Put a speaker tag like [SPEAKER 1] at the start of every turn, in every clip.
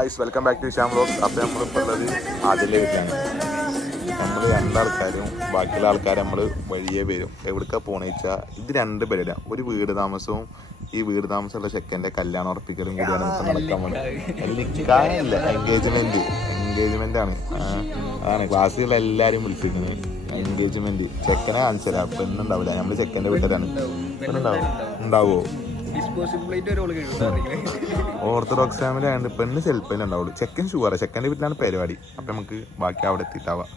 [SPEAKER 1] Guys welcome back to Shyam blogs അപ്പോൾ നമ്മളിപ്പോൾ ഉള്ളത് ആദ്യം വീട്ടിലാണ്. നമ്മൾ രണ്ടാൾക്കാരും ബാക്കിയുള്ള ആൾക്കാർ നമ്മൾ വഴിയേ വരും. എവിടേക്കാ പോണെന്ന് വെച്ചാൽ ഇത് രണ്ട് പേരുടെ ഒരു വീട് താമസവും ഈ വീട് താമസമുള്ള ചെക്കന്റെ കല്യാണം ഉറപ്പിക്കലും കൂടിയാണ് നമുക്ക് നടക്കാൻ പോകുന്നത് എൻഗേജ്മെന്റ് എൻഗേജ്മെന്റ് ആണ്. അതാണ് ക്ലാസ്സിലുള്ള എല്ലാവരും വിളിച്ചിരിക്കുന്നത് എൻഗേജ്മെന്റ് ചെക്കനെ കാണിച്ചല്ല പെണ്ണുണ്ടാവില്ല നമ്മൾ ചെക്കന്റെ വീട്ടിലാണ് പെണ്ണുണ്ടാവും? ഉണ്ടാവുമോ ഓർത്തഡോക്സ് ഫാമിലി ആയതുകൊണ്ട് പെണ്ണ് ചെലപ്പല്ലേ ഉണ്ടാവുള്ളൂ ചെക്കൻ ഷുവർ ചെക്കന്റെ വീട്ടിലാണ് പരിപാടി അപ്പൊ നമുക്ക് ബാക്കി അവിടെ എത്തിയിട്ടാവാം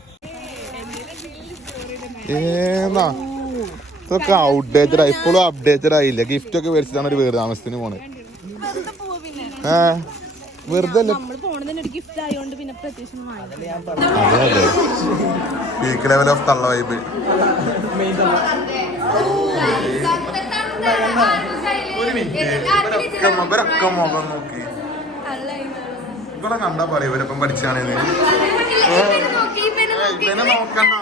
[SPEAKER 1] ഏന്നാ ഇതൊക്കെ ഔട്ട്ഡേറ്റഡ് ആയി ഇപ്പോഴും അപ്ഡേറ്റഡ് ആയില്ല ഗിഫ്റ്റ് ഒക്കെ മേടിച്ചിട്ടാണ് ഒരു വേറെ താമസത്തിന് പോണത് ആ വെറുതെ പീക്ക് ലെവൽ ഓഫ് തള്ള വൈബ് ഒരു മിനിറ്റ്. ഇവരൊക്കെ ഇവരൊക്കെ മുഖം നോക്കി. ഇവിടെ കണ്ടാ പറയാ ഇവരൊപ്പം പഠിച്ചാണെന്ന് ഇവനെ നോക്കണ്ട.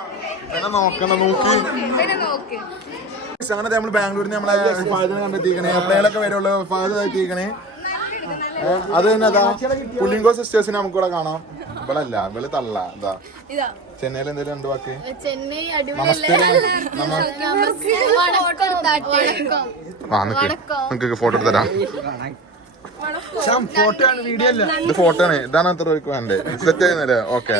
[SPEAKER 1] ഇവനെ നോക്കണ്ട നോക്കി. അങ്ങനെ നമ്മൾ ബാംഗ്ലൂരിൽ നമ്മളെ ഫാദിനെ കണ്ടെത്തിക്കണേ എപ്പോഴേലൊക്കെ വരുള്ളൂ ഫാദർ എത്തിക്കണേ അത് തന്നെ അതാ. സിസ്റ്റേഴ്സിനെ നമുക്ക് ഇവിടെ കാണാം. ഇവളല്ല ഇവൾ തള്ള ഇതാ. ചെന്നൈയിൽ എന്തെങ്കിലും രണ്ട് വാക്ക്
[SPEAKER 2] ചെന്നൈ
[SPEAKER 1] നമസ്തേ. നമ ആ നിക്ക്. നിങ്ങക്ക് ഫോട്ടോ എടുത്തരാം.
[SPEAKER 3] ഫോട്ടോ ആണ് വീഡിയോ അല്ല.
[SPEAKER 1] ഇത് ഫോട്ടോ ആണ്. ഇതാണ് എത്ര രൂപയ്ക്ക് വേണ്ടേ? സെറ്റ് ചെയ്യുന്നല്ലേ ഓക്കെ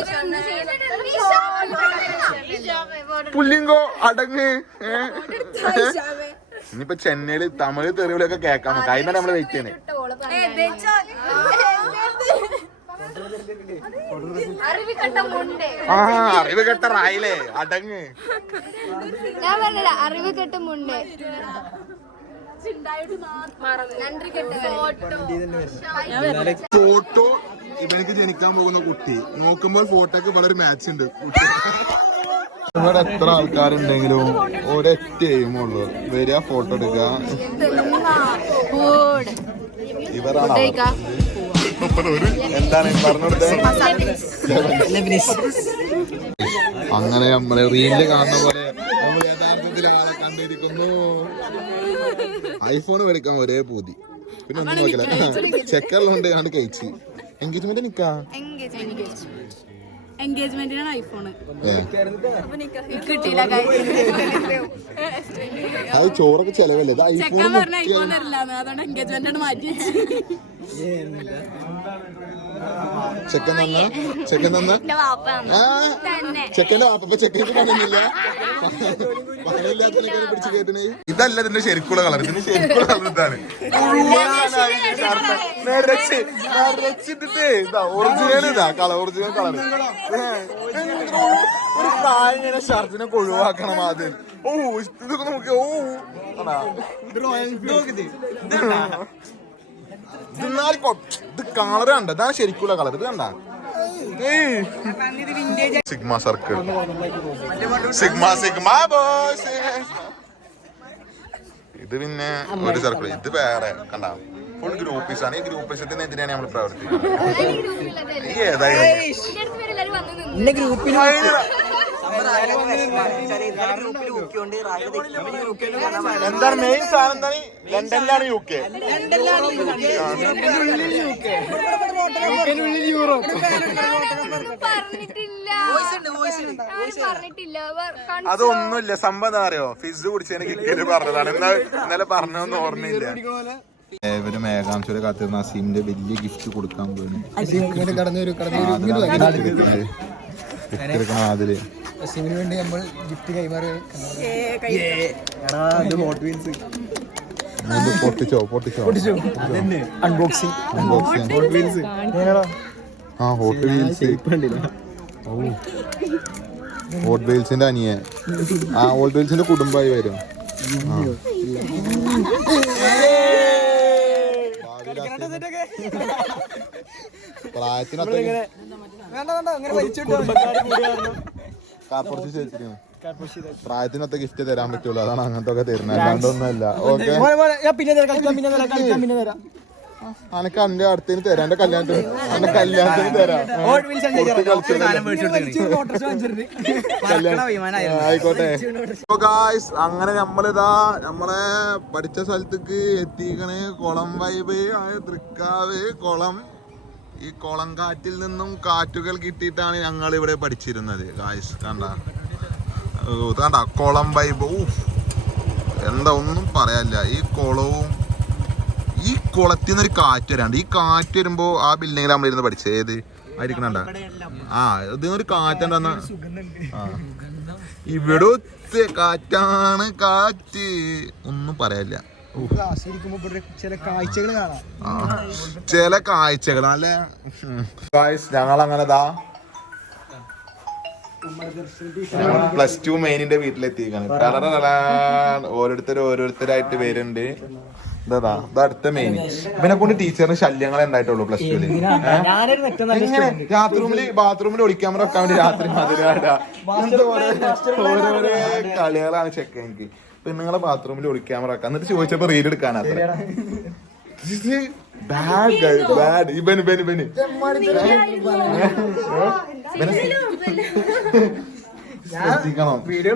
[SPEAKER 1] പുല്ലിങ്കോ അടങ്ങ്? ഇനിയിപ്പോ ചെന്നൈയിൽ തമിഴ് തെറിവിലൊക്കെ കേക്കാം നമുക്ക്. അതിനാണ് നമ്മൾ വെയിറ്റ് ചെയ്യണേ. ആ അറിവ് കെട്ട റായില്ലേ അടങ്ങ്.
[SPEAKER 2] ഞാൻ അറിവ് കെട്ട
[SPEAKER 1] ഫോട്ടോ. ഇവനക്ക് ജനിക്കാൻ പോകുന്ന കുട്ടി. നോക്കുമ്പോൾ ഫോട്ടോക്ക് വളരെ മാച്ച് ഉണ്ട്. കുട്ടി. ഇവിടെ എത്ര ആൾക്കാരുണ്ടെങ്കിലും ഒരൊറ്റ എയിമുള്ളൂ വരിക ഫോട്ടോ എടുക്കുക. ഇവരാണ് എന്താണ് പറഞ്ഞെടുത്തേ? അങ്ങനെ നമ്മളെ റീലിൽ കാണുന്ന പോലെ ഐഫോൺ മേടിക്കാൻ ഒരേ പൂതി. പിന്നെ ഒന്നും നോക്കില്ല. ചെക്കറിലുണ്ട് കണ്ട് കഴിച്ച്. എൻഗേജ്മെന്റ് നിക്കാ?
[SPEAKER 4] എൻഗേജ്മെന്റിനാണ് ഐഫോണ്.
[SPEAKER 1] ഏ.
[SPEAKER 4] കിട്ടിയില്ല
[SPEAKER 1] അത് ചോറൊക്കെ ചെലവല്ലേ? ഇത് ഐഫോൺ
[SPEAKER 4] ചെക്കൻ പറഞ്ഞ ഐഫോൺ തരില്ലാന്ന്. അതുകൊണ്ട് എൻഗേജ്മെന്റ് ആണ് മാറ്റി വെച്ച്.
[SPEAKER 1] ചെക്കൻ തന്ന? ചെക്കൻ തന്ന? ആ. ചെക്കന്റെ വാപ്പ ചെക്കൻക്ക് പണിയൊന്നുമില്ല പണിയില്ലാത്തതിനെ പിടിച്ച് കേട്ടണേ ഇതല്ല ഇതിന്റെ ശരിക്കുള്ള കളർ ഇതിന്റെ ശരിക്കുള്ള കളർ ഇതാണ്. ഒറിജിനൽ ഇതാ കളർ ഒറിജിനൽ കളർ ഒരു പ്രായം ഇങ്ങനെ ഷർട്ടിനെ ഒഴിവാക്കണം ആദ്യം. ഓ ഇതൊക്കെ നോക്കി ഓ. കൊ- ഇത് കളർ കണ്ട? ഇതാണ് ശരിക്കുള്ള കളർ ഇത് കണ്ട? Sigma circle. Sigma sigma boss ഇത് പിന്നെ ഒരു സർക്കിൾ ഇത് വേറെ. കണ്ട? ഫുൾ ഗ്രൂപ്പീസാണ് ആണ് ഈ ഗ്രൂപ്പീസത്തിനെതിരെയാണ് നമ്മൾ പ്രവർത്തിക്കുന്നത് ഈ ഏതായാലും
[SPEAKER 3] എന്റെ ഗ്രൂപ്പിൽ
[SPEAKER 1] എന്താണ് മെയിൻ സാധനം എന്താണ് ലണ്ടനിലാണ് യു കെ
[SPEAKER 3] യൂറോപ്പ്
[SPEAKER 2] പറഞ്ഞിട്ടില്ല പറഞ്ഞിട്ടില്ല
[SPEAKER 1] അതൊന്നുമില്ല സംഭവം എന്താ അറിയോ ഫിസ് കുടിച്ചതിന് കിക്കൽ പറഞ്ഞതാണ് എന്നാൽ ഇന്നലെ പറഞ്ഞൊന്നും ഓർമ്മയില്ല ഇവർ മേഘാംശയുടെ കാത്തിരുന്ന അസീമിന്റെ വലിയ ഗിഫ്റ്റ് കൊടുക്കാൻ
[SPEAKER 3] വരും.
[SPEAKER 1] അതിൽ
[SPEAKER 3] അസീമിന് വേണ്ടി നമ്മൾ ഗിഫ്റ്റ് കൈമാറി ഹോട്ട് വീൽസ്
[SPEAKER 1] ഇത് പൊട്ടിച്ചോ പൊട്ടിച്ചോ?
[SPEAKER 3] Unboxing
[SPEAKER 1] Unboxing.
[SPEAKER 3] ഹോട്ട് വീൽസ്
[SPEAKER 1] ആ ഹോട്ട് വീൽസ് ഹോട്ട് വീൽസിന്റെ അനിയൻ. ആ ഹോട്ട് വീൽസിന്റെ കുടുംബമായി വരും. ആ. പ്രായത്തിനൊക്കെ
[SPEAKER 3] വേണ്ട വേണ്ട അങ്ങനെ വലിച്ചിട്ടു
[SPEAKER 1] പ്രായത്തിനൊത്ത ഗിഫ്റ്റ് തരാൻ പറ്റുള്ളൂ. അതാണ് അങ്ങനത്തെ ഒക്കെ തരുന്നത്. അല്ലാണ്ടൊന്നുമല്ല. ഓക്കെ
[SPEAKER 3] പിന്നെ തരാം പിന്നെ തരാം കളിക്കാം പിന്നെ തരാം.
[SPEAKER 1] അനക്ക് അന്റെ അടുത്തിന് തരാം എന്റെ കല്യാണത്തിന്. അന്റെ കല്യാണത്തിന് തരാം. ആയിക്കോട്ടെ. So guys, അങ്ങനെ നമ്മളിതാ നമ്മളെ പഠിച്ച സ്ഥലത്തേക്ക് എത്തിക്കണ്. കുളം വൈബ് ആയ തൃക്കാവ് കുളം. ഈ കുളം കാറ്റിൽ നിന്നും കാറ്റുകൾ കിട്ടിയിട്ടാണ് ഞങ്ങൾ ഇവിടെ പഠിച്ചിരുന്നത്. ഗായ്സ് കണ്ട? കണ്ട? കുളം വൈബ് എന്താ ഒന്നും പറയാനില്ല. ഈ കുളവും കുളത്തിൽ നിന്നൊരു കാറ്റ് വരാണ്ട് ഈ കാറ്റ് വരുമ്പോ ആ ബിൽഡിങ്ങിൽ നമ്മളിരുന്ന് പഠിച്ചത് ഏത്? ആയിരിക്കണണ്ട? ആ ഇതിനൊരു കാറ്റ് ആ. ഇവിടുത്തെ കാറ്റാണ് കാറ്റ്. ഒന്നും പറയാനില്ല
[SPEAKER 3] ചില കാഴ്ചകൾ
[SPEAKER 1] അല്ലെ ഞങ്ങൾ അങ്ങനെ ദാ പ്ലസ് ടു മെയിനിന്റെ വീട്ടിലെത്തിക്കാണ് ഓരോരുത്തർ ഓരോരുത്തരായിട്ട് വരുന്നുണ്ട്. ഇതാ അടുത്ത മെയിൻ ഇവനെ കൊണ്ട് ടീച്ചറിന് ശല്യങ്ങളെ ഉണ്ടായിട്ടുള്ളൂ പ്ലസ്
[SPEAKER 3] ടുവിൽ
[SPEAKER 1] ഇങ്ങനെ ബാത്റൂമിൽ ബാത്റൂമിൽ ഒളിക്യാമറ വെക്കാൻ വേണ്ടി രാത്രി ഓരോരോ കളികളാണ് ചെക്ക എനിക്ക്. പെണ്ണുങ്ങളെ ബാത്റൂമിൽ ഒളിക്യാമറ വെക്കാം എന്നിട്ട് ചോദിച്ചപ്പോ റീൽ എടുക്കാനത്ര ബാഡ് ബാഡ് ഇവൻ ഇവൻ ഇവന് ശ്രദ്ധിക്കണം.
[SPEAKER 3] വീഡിയോ